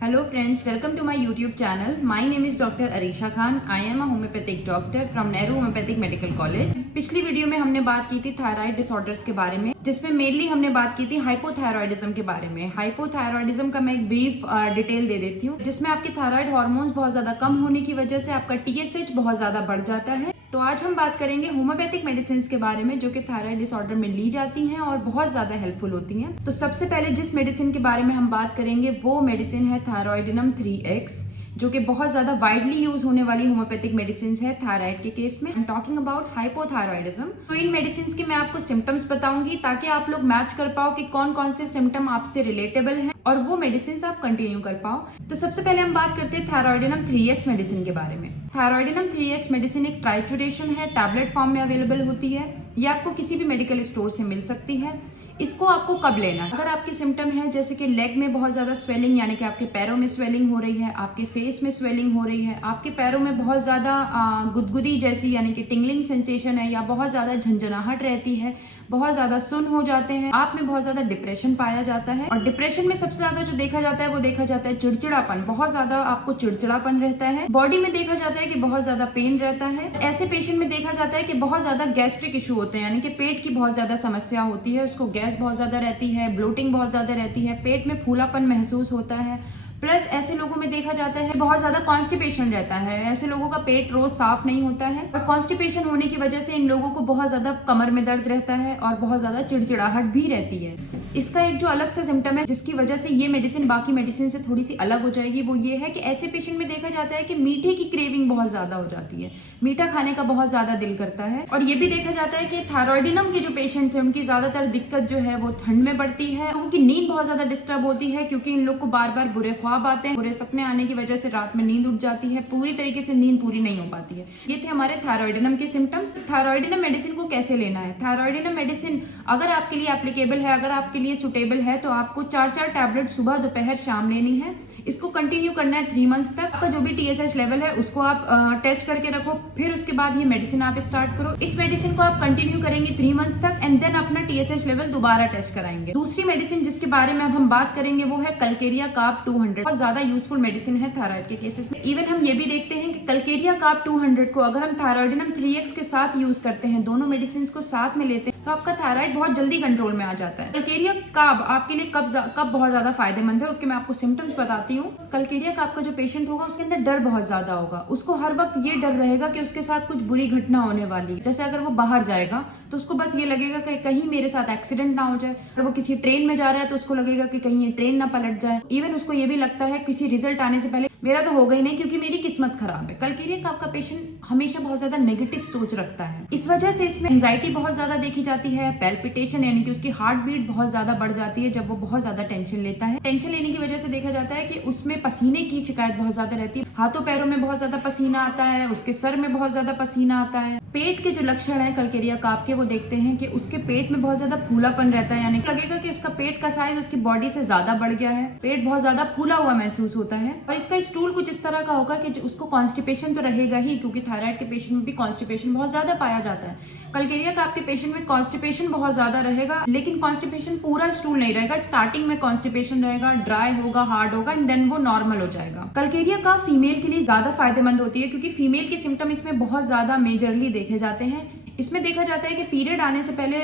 Hello friends, welcome to my YouTube channel. My name is Dr. Arisha Khan. I am a homeopathic doctor from Nehru Homeopathic Medical College. पिछली video में हमने बात की थी thyroid disorders के बारे में, जिसमें मेनली हमने बात की थी हाइपोथायरॉयडिज्म के बारे में। हाइपोथायरॉयडिज्म का मैं एक ब्रीफ डिटेल दे देती हूँ, जिसमें आपके थायराइड हार्मोन्स बहुत ज्यादा कम होने की वजह से आपका TSH बहुत ज्यादा बढ़ जाता है। तो आज हम बात करेंगे होम्योपैथिक मेडिसिन के बारे में, जो कि थायराइड डिसऑर्डर में ली जाती हैं और बहुत ज्यादा हेल्पफुल होती हैं। तो सबसे पहले जिस मेडिसिन के बारे में हम बात करेंगे वो मेडिसिन है थायरॉयडिनम 3X, जो कि बहुत ज्यादा वाइडली यूज होने वाली होम्योपैथिक मेडिसिन है थायराइड के केस में। I am talking about hypothyroidism. तो इन मेडिसिन के मैं आपको सिम्टम्स बताऊंगी ताकि आप लोग मैच कर पाओ कि कौन कौन से सिम्टम आपसे रिलेटेबल हैं और वो मेडिसिन आप कंटिन्यू कर पाओ। तो सबसे पहले हम बात करते हैं थायरॉयडिनम 3X मेडिसिन के बारे में। थायरॉयडिनम 3X मेडिसिन एक ट्राइचुरेशन है, टैबलेट फॉर्म में अवेलेबल होती है। ये आपको किसी भी मेडिकल स्टोर से मिल सकती है। इसको आपको कब लेना है? अगर आपके सिम्टम है जैसे कि लेग में बहुत ज्यादा स्वेलिंग, यानी कि आपके पैरों में स्वेलिंग हो रही है, आपके फेस में स्वेलिंग हो रही है, आपके पैरों में बहुत ज्यादा गुदगुदी जैसी यानी कि टिंगलिंग सेंसेशन है, या बहुत ज्यादा झंझनाहट रहती है, बहुत ज्यादा सुन्न हो जाते हैं, आप में बहुत ज्यादा डिप्रेशन पाया जाता है। और डिप्रेशन में सबसे ज्यादा जो देखा जाता है वो देखा जाता है चिड़चिड़ापन, बहुत ज्यादा आपको चिड़चिड़ापन रहता है। बॉडी में देखा जाता है कि बहुत ज्यादा पेन रहता है। ऐसे पेशेंट में देखा जाता है कि बहुत ज्यादा गैस्ट्रिक इशू होते हैं, यानी कि पेट की बहुत ज्यादा समस्या होती है, उसको गैस बहुत ज्यादा रहती है, ब्लोटिंग बहुत ज्यादा रहती है, पेट में फूलापन महसूस होता है। प्लस ऐसे लोगों में देखा जाता है बहुत ज्यादा कॉन्स्टिपेशन रहता है। ऐसे लोगों का पेट रोज साफ नहीं होता है और कॉन्स्टिपेशन होने की वजह से इन लोगों को बहुत ज्यादा कमर में दर्द रहता है और बहुत ज्यादा चिड़चिड़ाहट भी रहती है। इसका एक जो अलग से सिम्टम है जिसकी वजह से ये मेडिसिन बाकी मेडिसिन से थोड़ी सी अलग हो जाएगी, वो ये है कि ऐसे पेशेंट में देखा जाता है कि मीठे की क्रेविंग बहुत ज्यादा हो जाती है, मीठा खाने का बहुत ज्यादा दिल करता है। और ये भी देखा जाता है कि थायरॉयडिनम के जो पेशेंट्स हैं उनकी ज्यादातर दिक्कत जो है वो ठंड में बढ़ती है। उनकी नींद बहुत ज्यादा डिस्टर्ब होती है क्योंकि इन लोग को बार बार बुरे ख्वाब आते हैं, बुरे सपने आने की वजह से रात में नींद उठ जाती है, पूरी तरीके से नींद पूरी नहीं हो पाती है। ये थे हमारे थायरॉयडिनम के सिम्टम्स। थायरॉयडिनम मेडिसिन को कैसे लेना है? थायरॉयडिनम मेडिसिन अगर आपके लिए एप्लीकेबल है, अगर आपके लिए सुटेबल है, तो आपको 4-4 टैबलेट सुबह दोपहर शाम लेनी है। इसको कंटिन्यू करना है 3 मंथ्स तक। आपका जो भी TSH लेवल है उसको आप टेस्ट करके रखो, फिर उसके बाद ये मेडिसिन आप स्टार्ट करो। इस मेडिसिन को आप कंटिन्यू करेंगे 3 मंथ्स तक एंड देन अपना TSH लेवल दोबारा टेस्ट कराएंगे। दूसरी मेडिसिन जिसके बारे में अब हम बात करेंगे वो है कल्केरिया कार्ब 200। बहुत ज्यादा यूजफुल मेडिसिन है थायराइड के केसेस में। इवन हम ये भी देखते हैं कि कल्केरिया कार्ब 200 को अगर हम थायरॉयडिनम 3X के साथ यूज करते हैं, दोनों मेडिसिन को साथ में लेते हैं, तो आपका थायराइड बहुत जल्दी कंट्रोल में आ जाता है। कल्केरिया कार्ब आपके लिए कब बहुत ज्यादा फायदेमंद है उसके मैं आपको सिम्टम्स बताती हूँ। कल्केरिया कार्ब का जो पेशेंट होगा उसके अंदर डर बहुत ज्यादा होगा। उसको हर वक्त ये डर रहेगा कि उसके साथ कुछ बुरी घटना होने वाली है। जैसे अगर वो बाहर जाएगा तो उसको बस ये लगेगा कि कहीं मेरे साथ एक्सीडेंट ना हो जाए। अगर वो किसी ट्रेन में जा रहा है तो उसको लगेगा कि कहीं ये ट्रेन ना पलट जाए। इवन उसको ये भी लगता है किसी रिजल्ट आने से पहले मेरा तो होगा ही नहीं क्योंकि मेरी किस्मत खराब है। कल्केरिया कार्ब का पेशेंट हमेशा बहुत ज्यादा नेगेटिव सोच रखता है। इस वजह से इसमें एंजाइटी बहुत ज्यादा देखी जाती है, पैल्पिटेशन यानी कि उसकी हार्ट बीट बहुत ज्यादा बढ़ जाती है जब वो बहुत ज्यादा टेंशन लेता है। टेंशन लेने की वजह से देखा जाता है कि उसमें पसीने की शिकायत बहुत ज्यादा रहती है, हाथों पैरों में बहुत ज्यादा पसीना आता है, उसके सर में बहुत ज्यादा पसीना आता है। पेट के जो लक्षण है कल्केरिया कार्ब के वो देखते हैं कि उसके पेट में बहुत ज्यादा फूलापन रहता है, यानी लगेगा कि उसका पेट का साइज उसकी बॉडी से ज्यादा बढ़ गया है, पेट बहुत ज्यादा फूला हुआ महसूस होता है। और इसका स्टूल कुछ इस तरह का होगा कि उसको कॉन्स्टिपेशन तो रहेगा ही, क्योंकि थायराइड के पेशेंट में भी कॉन्स्टिपेशन बहुत ज्यादा पाया जाता है। कल्केरिया कार्ब के पेशेंट में कॉन्स्टिपेशन बहुत ज्यादा रहेगा, लेकिन कॉन्स्टिपेशन पूरा स्टूल नहीं रहेगा। स्टार्टिंग में कॉन्स्टिपेशन रहेगा, ड्राई होगा, हार्ड होगा एंड देन वो नॉर्मल हो जाएगा। कल्केरिया कार्ब फीमेल के लिए ज्यादा फायदेमंद होती है क्योंकि फीमेल के सिम्टम इसमें बहुत ज्यादा मेजरली देखे जाते हैं। इसमें देखा जाता है कि पीरियड आने से पहले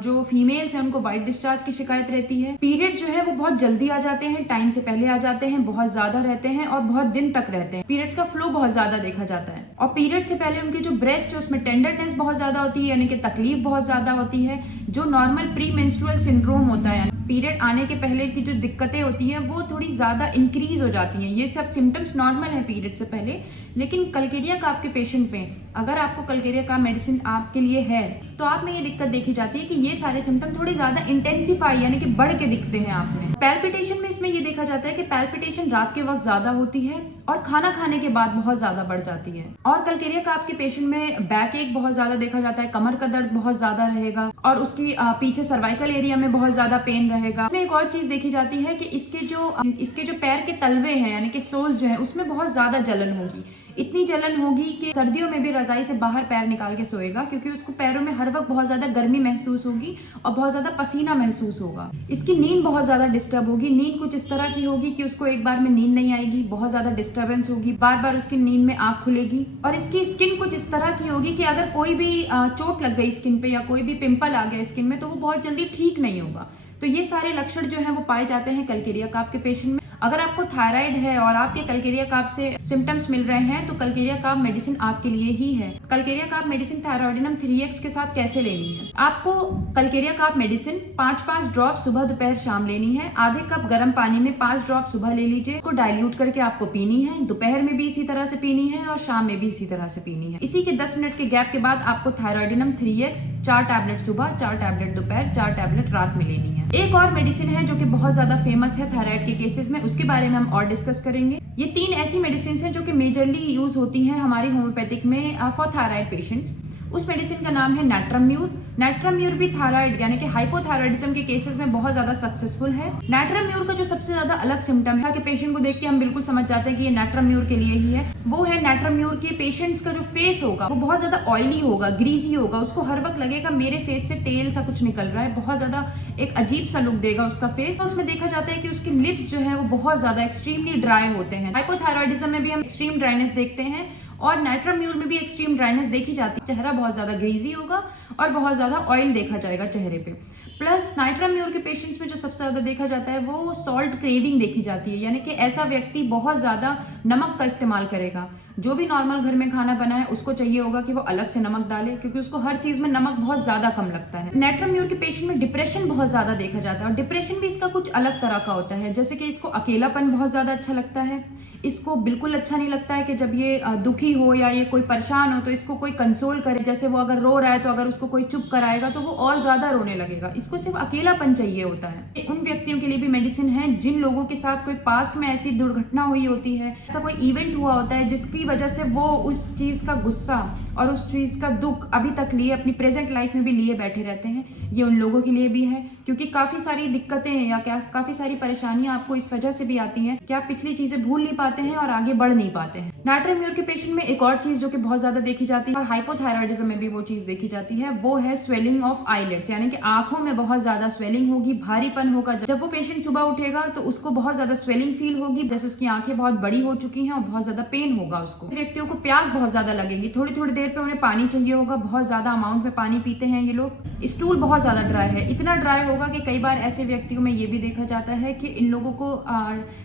जो फीमेल्स हैं उनको व्हाइट डिस्चार्ज की शिकायत रहती है। पीरियड जो है वो बहुत जल्दी आ जाते हैं, टाइम से पहले आ जाते हैं, बहुत ज्यादा रहते हैं और बहुत दिन तक रहते हैं। पीरियड्स का फ्लो बहुत ज्यादा देखा जाता है और पीरियड से पहले उनकी जो ब्रेस्ट है उसमें टेंडरनेस बहुत ज्यादा होती है, यानी कि तकलीफ बहुत ज्यादा होती है। जो नॉर्मल प्री मेंस्ट्रुअल सिंड्रोम होता है, पीरियड आने के पहले की जो दिक्कतें होती हैं वो थोड़ी ज्यादा इंक्रीज हो जाती हैं। ये सब सिम्टम्स नॉर्मल है पीरियड से पहले, लेकिन कल्केरिया कार्ब के पेशेंट में अगर आपको कल्केरिया कार्ब मेडिसिन आपके लिए है तो आप में ये दिक्कत देखी जाती है कि ये सारे सिम्टम थोड़े ज्यादा इंटेंसिफाई यानी कि बढ़ के दिखते हैं आप में। पैल्पिटेशन में इसमें ये देखा जाता है कि पैल्पिटेशन रात के वक्त ज्यादा होती है और खाना खाने के बाद बहुत ज्यादा बढ़ जाती है। और कल्केरिया कार्ब के पेशेंट में बैक एक बहुत ज्यादा देखा जाता है, कमर का दर्द बहुत ज्यादा रहेगा और उसकी पीछे सर्वाइकल एरिया में बहुत ज्यादा पेन रहेगा। इसमें एक और चीज देखी जाती है कि इसके जो पैर के तलवे हैं यानी कि सोल जो है उसमें बहुत ज्यादा जलन होगी। इतनी जलन होगी कि सर्दियों में भी रजाई से बाहर पैर निकाल के सोएगा, क्योंकि उसको पैरों में हर वक्त बहुत ज्यादा गर्मी महसूस होगी और बहुत ज्यादा पसीना महसूस होगा। इसकी नींद बहुत ज्यादा डिस्टर्ब होगी, नींद कुछ इस तरह की होगी कि उसको एक बार में नींद नहीं आएगी, बहुत ज्यादा डिस्टर्बेंस होगी, बार बार उसकी नींद में आंख खुलेगी। और इसकी स्किन कुछ इस तरह की होगी कि अगर कोई भी चोट लग गई स्किन पे या कोई भी पिंपल आ गया स्किन में तो वो बहुत जल्दी ठीक नहीं होगा। तो ये सारे लक्षण जो है वो पाए जाते हैं कलकेरिया काफ के पेशेंट में। अगर आपको थायराइड है और आपके कलकेरिया काफ से सिम्टम्स मिल रहे हैं तो कलकेरिया काफ मेडिसिन आपके लिए ही है। कलकेरिया काफ मेडिसिन थायराइडिनम 3x के साथ कैसे लेनी है? आपको कलकेरिया काफ मेडिसिन 5-5 ड्रॉप सुबह दोपहर शाम लेनी है। आधे कप गर्म पानी में 5 ड्रॉप सुबह ले लीजिए, उसको डाइल्यूट करके आपको पीनी है। दोपहर में भी इसी तरह से पीनी है और शाम में भी इसी तरह से पीनी है। इसी के 10 मिनट के गैप के बाद आपको थायराइडिनम 3x 4 टैबलेट सुबह, 4 टैबलेट दोपहर, 4 टैबलेट रात में लेनी है। एक और मेडिसिन है जो कि बहुत ज्यादा फेमस है थायराइड के केसेस में, उसके बारे में हम और डिस्कस करेंगे। ये 3 ऐसी मेडिसिन हैं जो कि मेजरली यूज होती हैं हमारी होम्योपैथिक में फॉर थायराइड पेशेंट्स। उस मेडिसिन का नाम है नैट्राम्यूर। नैट्राम्यूर भी थायराइड यानी कि हाइपोथायराइडिज्म के केसेस में बहुत ज्यादा सक्सेसफुल है। नैट्राम्यूर का जो सबसे ज्यादा अलग सिम्टम है कि पेशेंट को देख के हम बिल्कुल समझ जाते हैं कि ये नैट्राम्यूर के लिए ही है, वो है नैट्राम्यूर के पेशेंट्स का जो फेस होगा वो बहुत ज्यादा ऑयली होगा, ग्रीजी होगा। उसको हर वक्त लगेगा मेरे फेस से तेल सा कुछ निकल रहा है, बहुत ज्यादा एक अजीब सा लुक देगा उसका फेस। उसमें देखा जाता है कि उसके लिप्स जो है वो बहुत ज्यादा एक्सट्रीमली ड्राई होते हैं। हाइपोथायराइडिज्म में भी हम एक्सट्रीम ड्राइनेस देखते हैं और नैट्राम्यूर में भी एक्सट्रीम ड्राइनेस देखी जाती है। चेहरा बहुत ज्यादा ग्रीजी होगा और बहुत ज्यादा ऑयल देखा जाएगा चेहरे पे। प्लस नाइट्राम्यूर के पेशेंट्स में जो सबसे ज्यादा देखा जाता है वो सॉल्ट क्रेविंग देखी जाती है, यानी कि ऐसा व्यक्ति बहुत ज्यादा नमक का इस्तेमाल करेगा। जो भी नॉर्मल घर में खाना बना है उसको चाहिए होगा कि वो अलग से नमक डाले, क्योंकि उसको हर चीज में नमक बहुत ज्यादा कम लगता है। नैट्राम्यूर के पेशेंट में डिप्रेशन बहुत ज्यादा देखा जाता है और डिप्रेशन भी इसका कुछ अलग तरह का होता है, जैसे कि इसको अकेलापन बहुत ज्यादा अच्छा लगता है। इसको बिल्कुल अच्छा नहीं लगता है कि जब ये दुखी हो या ये कोई परेशान हो तो इसको कोई कंसोल करे। जैसे वो अगर रो रहा है तो अगर उसको कोई चुप कराएगा तो वो और ज्यादा रोने लगेगा। इसको सिर्फ अकेलापन चाहिए होता है। उन व्यक्तियों के लिए भी मेडिसिन है जिन लोगों के साथ कोई पास्ट में ऐसी दुर्घटना हुई होती है, ऐसा कोई इवेंट हुआ होता है जिसकी वजह से वो उस चीज का गुस्सा और उस चीज का दुख अभी तक लिए अपनी प्रेजेंट लाइफ में भी लिए बैठे रहते हैं। ये उन लोगों के लिए भी है, क्योंकि काफी सारी दिक्कतें या काफी सारी परेशानियां आपको इस वजह से भी आती हैं कि आप पिछली चीजें भूल नहीं पाते हैं और आगे बढ़ नहीं पाते हैं। नैट्राम्यूर के पेशेंट में एक और चीज जो कि बहुत ज्यादा देखी जाती है और हाइपोथायराइडिज्म में भी वो चीज देखी जाती है, वो है स्वेलिंग ऑफ आईलिड्स, यानी कि आंखों में बहुत ज्यादा स्वेलिंग होगी, भारीपन होगा। जब वो पेशेंट सुबह उठेगा तो उसको बहुत ज्यादा स्वेलिंग फील होगी, जैसे उसकी आंखें बहुत बड़ी हो चुकी हैं और बहुत ज्यादा पेन होगा उसको। व्यक्तियों को प्यास बहुत ज्यादा लगेगी, थोड़ी थोड़ी देर पे उन्हें पानी चाहिए होगा, बहुत ज्यादा अमाउंट में पानी पीते हैं ये लोग। स्टूल बहुत ज्यादा ड्राई है, इतना ड्राई होगा कि कई बार ऐसे व्यक्तियों में ये भी देखा जाता है कि इन लोगों को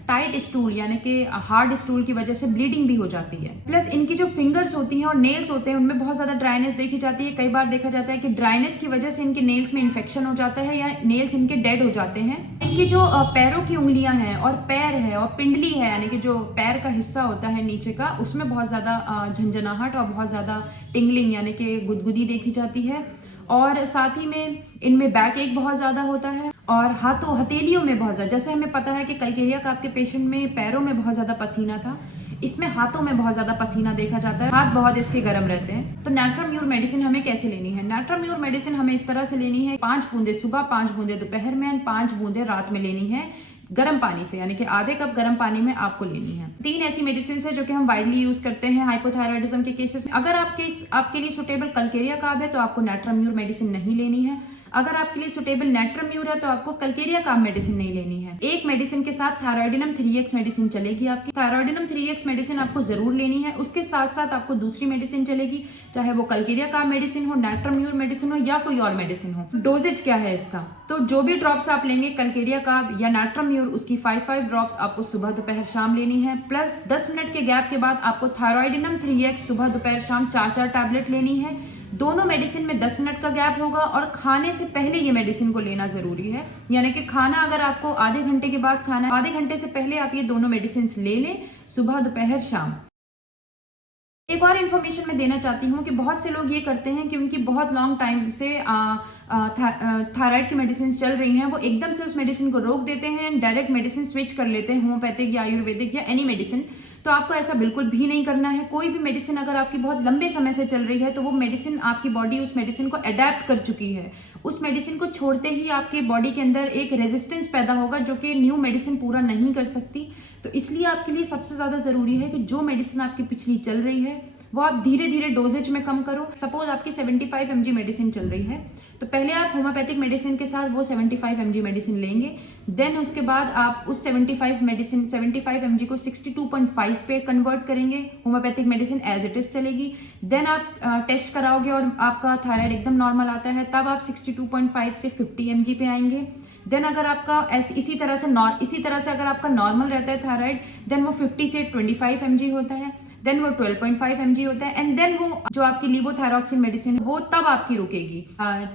टाइट स्टूल यानी कि हार्ड स्टूल की वजह से ब्लीडिंग भी हो जाती है। प्लस इनकी जो फिंगर्स होती हैं और नेल्स होते हैं उनमें बहुत ज्यादा ड्राइनेस देखी जाती है। कई बार देखा जाता है कि ड्राइनेस की वजह से इनके नेल्स में इन्फेक्शन हो जाता है या नेल्स इनके डेड हो जाते हैं। इनकी जो पैरों की उंगलियां हैं और पैर है और पिंडली है, यानी कि जो पैर का हिस्सा होता है नीचे का, उसमें बहुत ज्यादा झंझनाहट और बहुत ज्यादा टिंगलिंग यानी कि गुदगुदी देखी जाती है। और साथ ही में इनमें बैक एक बहुत ज्यादा होता है और हाथों हथेलियों में बहुत ज्यादा, जैसे हमें पता है कि कलकेरिया काफ के पेशेंट में पैरों में बहुत ज्यादा पसीना था, इसमें हाथों में बहुत ज्यादा पसीना देखा जाता है, हाथ बहुत इसके गर्म रहते हैं। तो नैट्राम्यूर मेडिसिन हमें कैसे लेनी है? नैट्राम्यूर मेडिसिन हमें इस तरह से लेनी है, 5 बूंदे सुबह, 5 बूंदे दोपहर में, 5 बूंदे रात में लेनी है गर्म पानी से, यानी कि आधे कप गर्म पानी में आपको लेनी है। 3 ऐसी मेडिसिन है जो कि हम वाइडली यूज करते हैं हाइपोथायराइडिज्म के केसेस में। अगर आपके लिए सुटेबल कलकेरिया काफ है तो आपको नैट्राम्यूर मेडिसिन नहीं लेनी है। अगर आपके लिए सुटेबल नैट्राम्यूर है तो आपको कलकेरिया काफ मेडिसिन नहीं लेनी है। एक मेडिसिन के साथ थायराइडिनम 3x मेडिसिन चलेगी आपकी। थायराइडिनम 3x मेडिसिन आपको जरूर लेनी है, उसके साथ साथ आपको दूसरी मेडिसिन चलेगी, चाहे वो कलकेरिया काफ मेडिसिन हो, नैट्राम्यूर मेडिसिन हो या कोई और मेडिसिन हो। डोजेज क्या है इसका? तो जो भी ड्रॉप्स आप लेंगे कलकेरिया काफ या नैट्राम्यूर, उसकी 5 ड्रॉप्स आपको सुबह दोपहर शाम लेनी है। प्लस 10 मिनट के गैप के बाद आपको थायराइडिनम 3x सुबह दोपहर शाम 4-4 टैबलेट लेनी है। दोनों मेडिसिन में 10 मिनट का गैप होगा और खाने से पहले ये मेडिसिन को लेना जरूरी है, यानी कि खाना अगर आपको आधे घंटे के बाद खाना है, आधे घंटे से पहले आप ये दोनों मेडिसिन ले लें, सुबह दोपहर शाम। एक और इन्फॉर्मेशन मैं देना चाहती हूँ कि बहुत से लोग ये करते हैं कि उनकी बहुत लॉन्ग टाइम से थायराइड की मेडिसिन चल रही हैं, वो एकदम से उस मेडिसिन को रोक देते हैं, डायरेक्ट मेडिसिन स्विच कर लेते हैं, होम्योपैथिक या आयुर्वेदिक या एनी मेडिसिन। तो आपको ऐसा बिल्कुल भी नहीं करना है। कोई भी मेडिसिन अगर आपकी बहुत लंबे समय से चल रही है तो वो मेडिसिन, आपकी बॉडी उस मेडिसिन को अडेप्ट कर चुकी है। उस मेडिसिन को छोड़ते ही आपके बॉडी के अंदर एक रेजिस्टेंस पैदा होगा जो कि न्यू मेडिसिन पूरा नहीं कर सकती। तो इसलिए आपके लिए सबसे ज्यादा जरूरी है कि जो मेडिसिन आपकी पिछली चल रही है वो आप धीरे धीरे डोजेज में कम करो। सपोज आपकी 75 mg मेडिसिन चल रही है तो पहले आप होम्योपैथिक मेडिसिन के साथ वो 75 mg मेडिसिन लेंगे, देन उसके बाद आप उस 75 mg को 62.5 पे कन्वर्ट करेंगे, homeopathic medicine as it is चलेगी। देन आप टेस्ट कराओगे और आपका थायराइड एकदम नॉर्मल आता है, तब आप 62.5 से 50 mg पे आएंगे। देन अगर आपका इसी तरह से अगर आपका नॉर्मल रहता है थायराइड, देन वो 50 से 25 mg होता है, देन वो 12.5 mg होता है, एंड देन वो जो आपकी लीवोथायरॉक्सिन मेडिसिन है वो तब आपकी रुकेगी।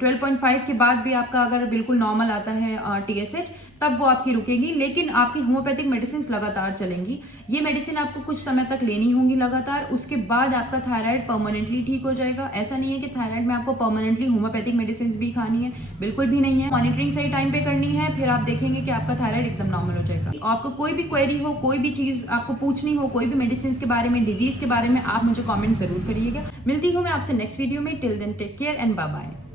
12.5 के बाद भी आपका अगर बिल्कुल नॉर्मल आता है TSH तब वो आपकी रुकेगी, लेकिन आपकी होम्योपैथिक मेडिसिन लगातार चलेंगी। ये मेडिसिन आपको कुछ समय तक लेनी होंगी लगातार, उसके बाद आपका थायराइड परमानेंटली ठीक हो जाएगा। ऐसा नहीं है कि थायराइड में आपको परमानेंटली होम्योपैथिक मेडिसिन भी खानी है, बिल्कुल भी नहीं है। मॉनिटरिंग सही टाइम पे करनी है, फिर आप देखेंगे कि आपका थायराइड एकदम नॉर्मल हो जाएगा। आपको कोई भी क्वेरी हो, कोई भी चीज आपको पूछनी हो, कोई भी मेडिसिन के बारे में, डिजीज के बारे में, आप मुझे कॉमेंट जरूर करिएगा। मिलती हूँ मैं आपसे नेक्स्ट वीडियो में। Till then take care and bye bye.